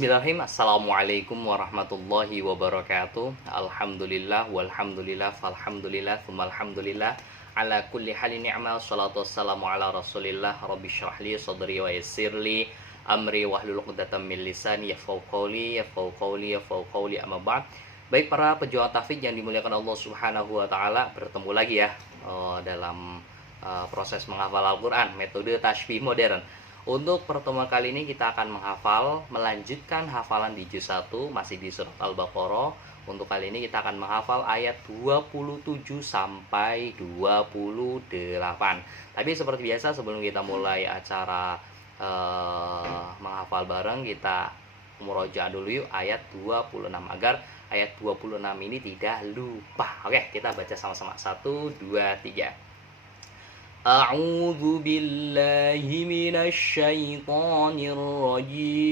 Bismillahirrahmanirrahim. Assalamualaikum warahmatullahi wabarakatuh. Alhamdulillah walhamdulillah falhamdulillah thummalhamdulillah ala kulli halin ni'mal salatu wassalamu ala rasulillah rabbi syrahli sadri wa yassirli amri wahlul 'uqdatam min lisani yafqahu qawli amma ba'd. Baik para pejuang tahfidz yang dimuliakan Allah Subhanahu wa taala, bertemu lagi ya dalam proses menghafal Al-Qur'an metode tasbih modern. Untuk pertemuan kali ini kita akan melanjutkan hafalan di juz 1 masih di surat Al-Baqarah. Untuk kali ini kita akan menghafal ayat 27 sampai 28. Tapi seperti biasa sebelum kita mulai acara menghafal bareng, kita murojaah dulu yuk ayat 26 agar ayat 26 ini tidak lupa. Oke, kita baca sama-sama. 1 2 3. أعوذ بالله من الشيطان الرجيم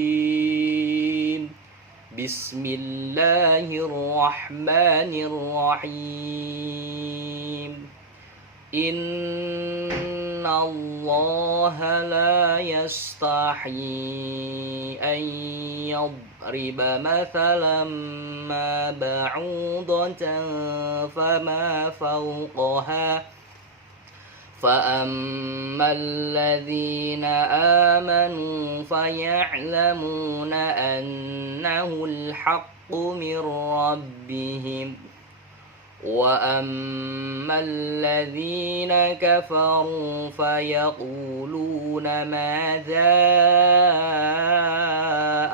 بسم الله الرحمن الرحيم إن الله لا يستحيي أن يضرب مثلا ما بعوضة فما فوقها فأما الذين آمنوا فيعلمون أنه الحق من ربهم وأما الذين كفروا فيقولون ماذا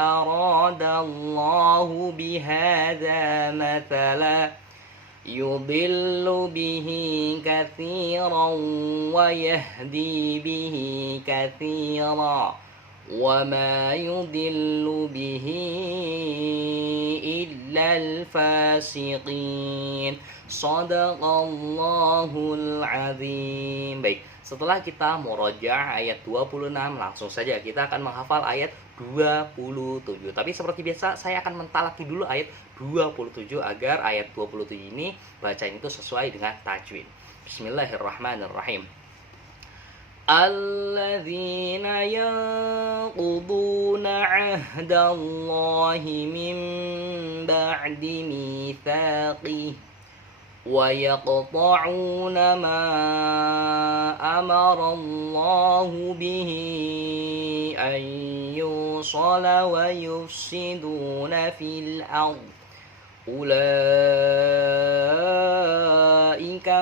أراد الله بهذا مثلا يضل به كثيرا ويهدي به كثيرا وما يضل به إلا الفاسقين صدق الله العظيم. Baik, setelah kita murojaah ayat 26, langsung saja kita akan menghafal ayat 27. Tapi seperti biasa saya akan mentalaki dulu ayat 27 agar ayat 27 ini bacaan itu sesuai dengan tajwid. Bismillahirrahmanirrahim. Alladzina yanquduna 'ahdallahi min ba'di mitsaqih wa yaqta'una ma amara Allahu bihi an yusala wa yufsiduna fil ard ulaika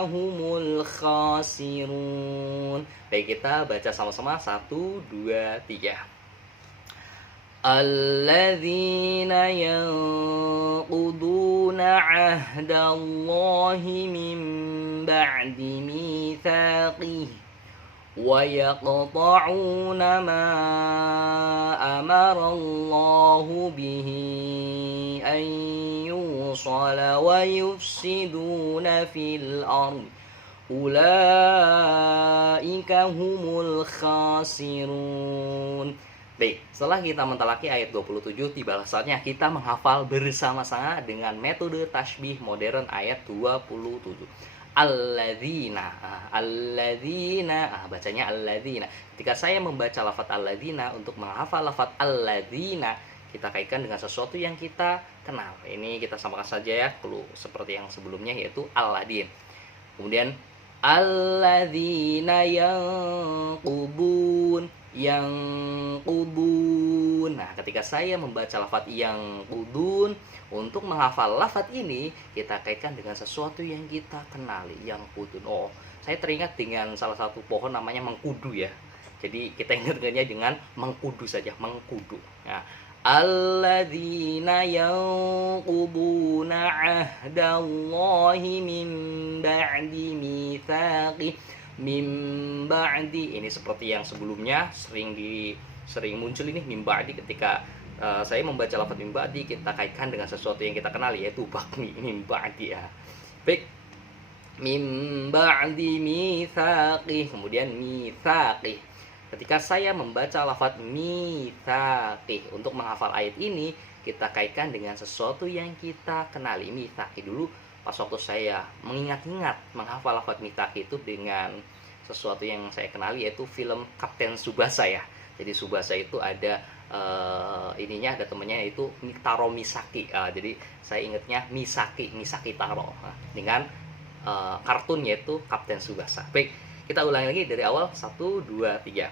humul khasirun. Baik, kita baca sama-sama. 1 2 3. Alladzina yanquduna 'ahdallahi min ba'di mitsaqih wa yaqta'una ma amara Allahu bihi an yusala wa yufsiduna fil ard ulaika humul khasirun. Baik, setelah kita mentalaki ayat 27, tibalah saatnya kita menghafal bersama-sama dengan metode tasbih modern ayat 27. Alladzina, bacanya alladzina. Ketika saya membaca lafaz alladzina, untuk menghafal lafaz alladzina, kita kaitkan dengan sesuatu yang kita kenal. Ini kita samakan saja ya, seperti yang sebelumnya, yaitu Aladin. Kemudian alladzina yang qudun. Nah, ketika saya membaca lafaz yang qudun, untuk menghafal lafaz ini kita kaitkan dengan sesuatu yang kita kenali, yang qudun. Oh, saya teringat dengan salah satu pohon namanya mengkudu ya. Jadi kita ingatnya dengan mengkudu saja, mengkudu. Nah, alladzina yanquduna 'ahdallahi min ba'di mitsaqih min ba'di. Ini seperti yang sebelumnya sering muncul ini min ba'di. Ketika saya membaca lafaz min ba'di, kita kaitkan dengan sesuatu yang kita kenali, yaitu bakmi. Min ba'di ya. Baik, min ba'di mitsaqih, kemudian mitsaqih. Ketika saya membaca lafaz mitsaqih, untuk menghafal ayat ini kita kaitkan dengan sesuatu yang kita kenali. Mitsaqih dulu pas waktu saya mengingat-ingat menghafal lafaz mitsaqih itu dengan sesuatu yang saya kenali, yaitu film Kapten Tsubasa ya. Jadi Tsubasa itu ada ininya ada temennya yaitu Taro Misaki. Jadi saya ingatnya Misaki Taro. Dengan kartun yaitu Kapten Tsubasa. Baik, kita ulangi lagi dari awal. 1, 2, 3.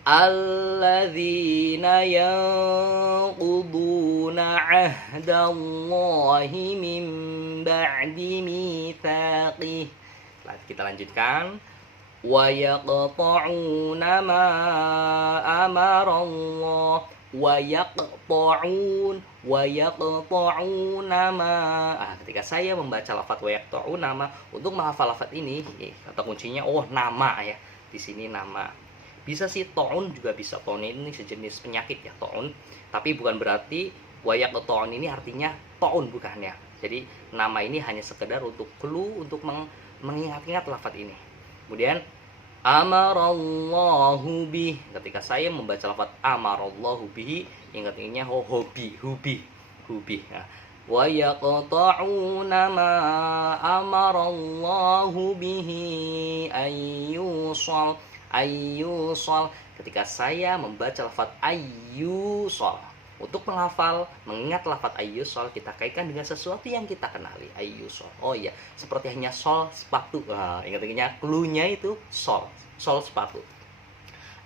Alladzina yanquduna ahdallahi min ba'di mitsaqih. Kita lanjutkan. Wa yaqta'una ma amarallah wa yaqta'una ma. Ketika saya membaca lafaz wa yaqta'una ma, untuk menghafal lafaz ini kata kuncinya nama ya. Di sini nama. Bisa sih ta'un juga bisa. Ta'un ini sejenis penyakit ya, ta'un. Tapi bukan berarti wa yaqta'un ini artinya ta'un, bukan ya. Jadi nama ini hanya sekedar untuk clue, untuk mengingat-ingat lafaz ini. Kemudian amarallahu bih. Ketika saya membaca lafaz amarallahu bihi, ingat-ingatnya hobi. Nah, wa yaqta'una ma amarallahu bihi ayyusal. Ketika saya membaca lafaz ayyusal, untuk menghafal, mengingat lafaz ayyusal, kita kaitkan dengan sesuatu yang kita kenali. Ayyusal. Oh iya, seperti hanya sol sepatu. Ingat-ingatnya clue-nya itu sol sepatu.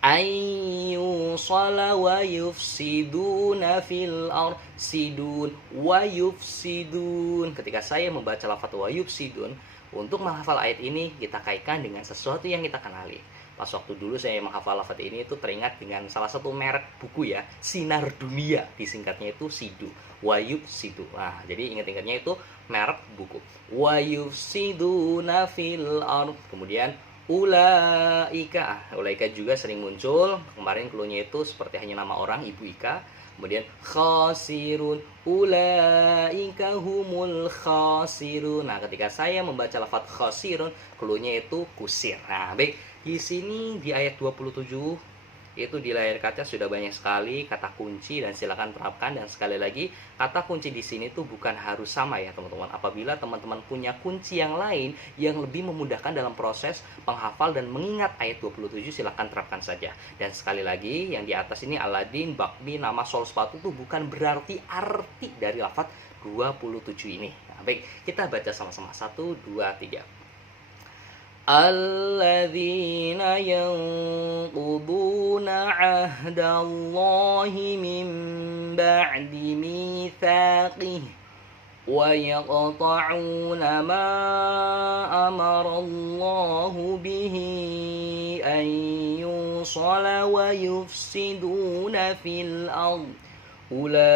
Ayyusala wa yufsiduna fil ard. Sidun wa yufsidun. Ketika saya membaca lafaz wa yufsidun, untuk menghafal ayat ini kita kaitkan dengan sesuatu yang kita kenali. Pas waktu dulu saya menghafal lafaz ini itu teringat dengan salah satu merek buku ya, Sinar Dunia, disingkatnya itu Sidu, Wayub Sidu. Nah, jadi ingat-ingatnya itu merek buku. Wayub Sidu nafil ard. Kemudian ulaika juga sering muncul. Kemarin clue-nya itu seperti hanya nama orang, Ibu Ika. Kemudian khasirun, ulaika humul khasirun. Nah, ketika saya membaca lafaz khasirun, clue-nya itu kusir. Nah, baik. Di sini di ayat 27 itu di layar kaca sudah banyak sekali kata kunci dan silakan terapkan. Dan sekali lagi, kata kunci di sini tuh bukan harus sama ya teman-teman. Apabila teman-teman punya kunci yang lain yang lebih memudahkan dalam proses menghafal dan mengingat ayat 27, silakan terapkan saja. Dan sekali lagi, yang di atas ini Aladin, Bakmi, nama sol sepatu itu bukan berarti arti dari lafaz 27 ini. Nah, baik, kita baca sama-sama. 1, 2, 3. Alladzina yanquduna ahdallahi min ba'di mitsaqih wa yaqta'una ma amarallahu bihi an yusala wa yufsiduna fil ard. Ulaika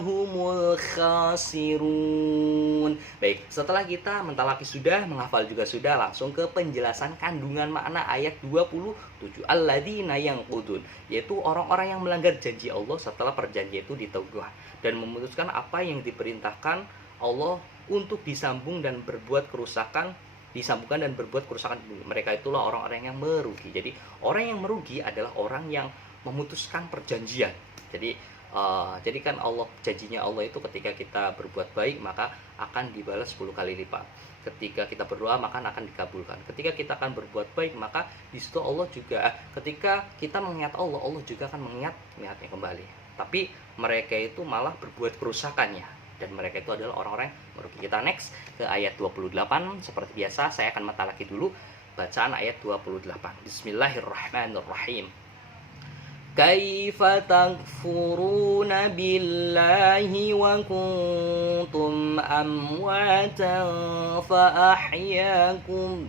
humul khasirun. Baik, setelah kita mentalaki sudah, menghafal juga sudah, langsung ke penjelasan kandungan makna ayat 27. Alladzina yanqudun, yaitu orang-orang yang melanggar janji Allah setelah perjanjian itu diteguh dan memutuskan apa yang diperintahkan Allah untuk disambung dan berbuat kerusakan, disambungkan dan berbuat kerusakan. Mereka itulah orang-orang yang merugi. Jadi orang yang merugi adalah orang yang memutuskan perjanjian. Jadi kan Allah, janjinya Allah itu ketika kita berbuat baik maka akan dibalas 10 kali lipat. Ketika kita berdoa maka akan dikabulkan. Ketika kita akan berbuat baik maka di situ Allah juga, ketika kita mengingat Allah, Allah juga akan mengingatnya kembali. Tapi mereka itu malah berbuat kerusakannya, dan mereka itu adalah orang-orang merugi. Kita next ke ayat 28. Seperti biasa saya akan mentalaki dulu bacaan ayat 28. Bismillahirrahmanirrahim. Kaifa takfuruna billahi wa kuntum amwatan fa ahyakum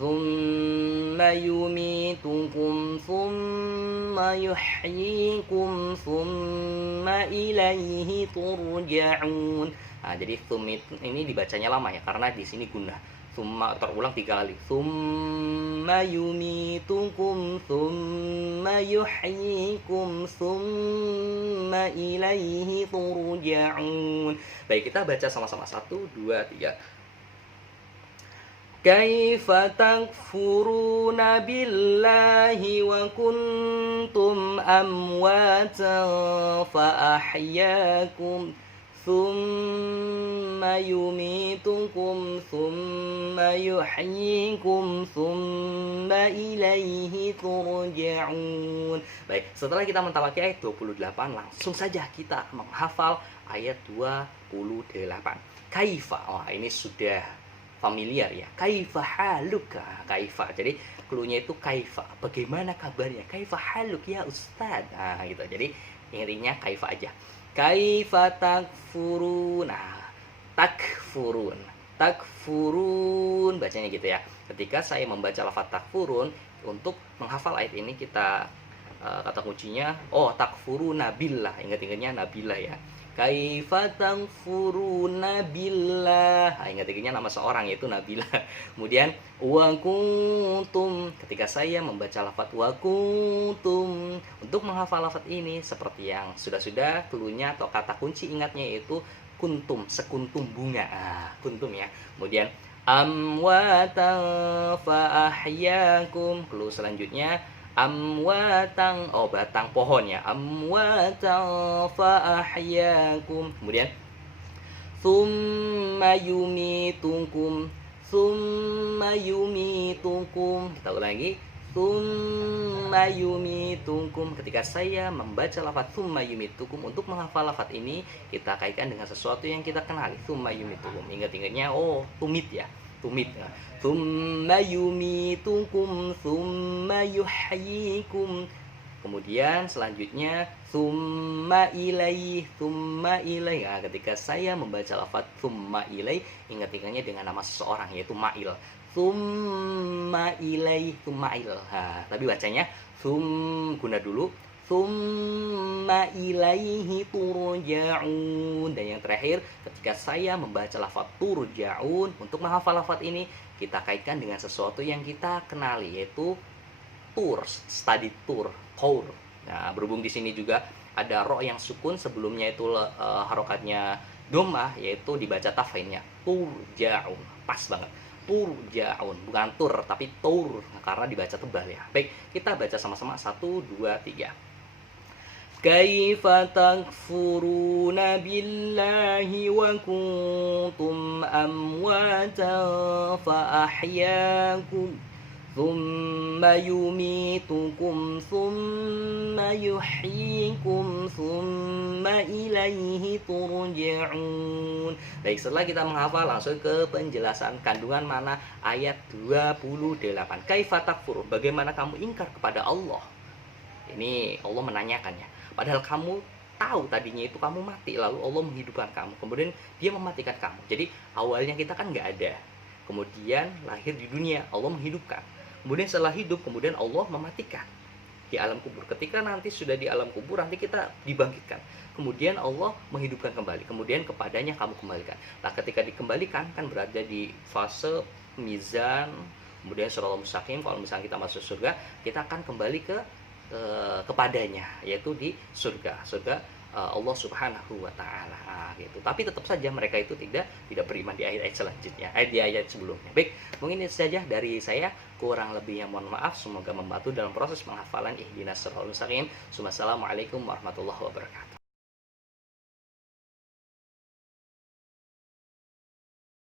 thumma yumitukum thumma yuhyikum thumma ilaihi turja'un. Nah, jadi thumma ini dibacanya lama ya karena di sini gunnah. Thumma terulang 3 kali. Thumma yumitukum thumma yuhyikum thumma ilaihi turja'un. Baik, kita baca sama-sama. 1, 2, 3. Kaifa takfuruna billahi wa kuntum amwatan fa ahyakum thumma yumitukum thumma yuhyikum thumma ilaihi turja'un. Baik, setelah kita mentawaki ayat 28, langsung saja kita menghafal ayat 28. Kaifa, ini sudah familiar ya. Kaifa haluka, kaifa. Jadi clue-nya itu kaifa. Bagaimana kabarnya? Kaifa haluk ya Ustaz. Nah, gitu. Jadi intinya kaifa aja. Kaifa takfurun. Nah, takfurun. Takfurun bacanya gitu ya. Ketika saya membaca lafaz takfurun, untuk menghafal ayat ini kita kata kuncinya takfuruna billah. Ingat-ingatnya nabillah ya. Kaifa takfuruna billah. Ingat-ingatnya nama seorang yaitu Nabilah. Kemudian wa kuntum, ketika saya membaca lafaz wa kuntum, untuk menghafal lafaz ini seperti yang sudah-sudah cluenya atau kata kunci ingatnya yaitu kuntum, sekuntum bunga. Kuntum ya. Kemudian amwatan fa ahyakum. Clue selanjutnya amwatan, batang pohon ya, amwatan fa ahyakum. Kemudian tsumma yumitukum, tsumma yumitukum. Kita ulang lagi, tsumma yumitukum. Ketika saya membaca lafaz tsumma yumitukum, untuk menghafal lafaz ini kita kaitkan dengan sesuatu yang kita kenali. Tsumma yumitukum, ingat-ingatnya tumit ya, tumit. Tsumma yumitukum tsumma yuhyikum. Kemudian selanjutnya tsumma ilaih, tsumma ilaih. Nah, ketika saya membaca lafaz tsumma ilaih, ingat-ingatnya dengan nama seseorang yaitu Ma'il. Tsumma ilaih, tsumma il. Tapi bacanya guna dulu. Tsumma ilaihi turja'un. Dan yang terakhir, ketika saya membaca lafaz turja'un, untuk menghafal lafaz ini kita kaitkan dengan sesuatu yang kita kenali yaitu tour, study tour, qaur. Nah, berhubung di sini juga ada ro yang sukun, sebelumnya itu harokatnya dhammah, yaitu dibaca taf'innya turja'un. Pas banget. Turja'un, bukan tur tapi tur, karena dibaca tebal ya. Baik, kita baca sama-sama 1 2 3. Kaifa takfuruna billahi wa kuntum amwatan fa ahyakum thumma yumitukum thumma yuhyikum thumma ilaihi turja'un. Baik, setelah kita menghafal langsung ke penjelasan kandungan mana ayat 28. Kaifa takfurun, bagaimana kamu ingkar kepada Allah? Ini Allah menanyakannya. Padahal kamu tahu tadinya itu kamu mati, lalu Allah menghidupkan kamu. Kemudian dia mematikan kamu. Jadi awalnya kita kan nggak ada. Kemudian lahir di dunia, Allah menghidupkan. Kemudian setelah hidup, kemudian Allah mematikan di alam kubur. Ketika nanti sudah di alam kubur, nanti kita dibangkitkan. Kemudian Allah menghidupkan kembali. Kemudian kepadanya kamu kembalikan. Nah, ketika dikembalikan kan berada di fase mizan, kemudian siratal mustaqim. Kalau misalnya kita masuk surga, kita akan kembali kepadanya, yaitu di surga Allah Subhanahu wa taala gitu. Tapi tetap saja mereka itu tidak beriman di ayat selanjutnya, di ayat sebelumnya. Baik, mungkin itu saja dari saya, kurang lebihnya mohon maaf. Semoga membantu dalam proses penghafalan ihdinas siratal mustaqim. Wassalamualaikum warahmatullahi wabarakatuh.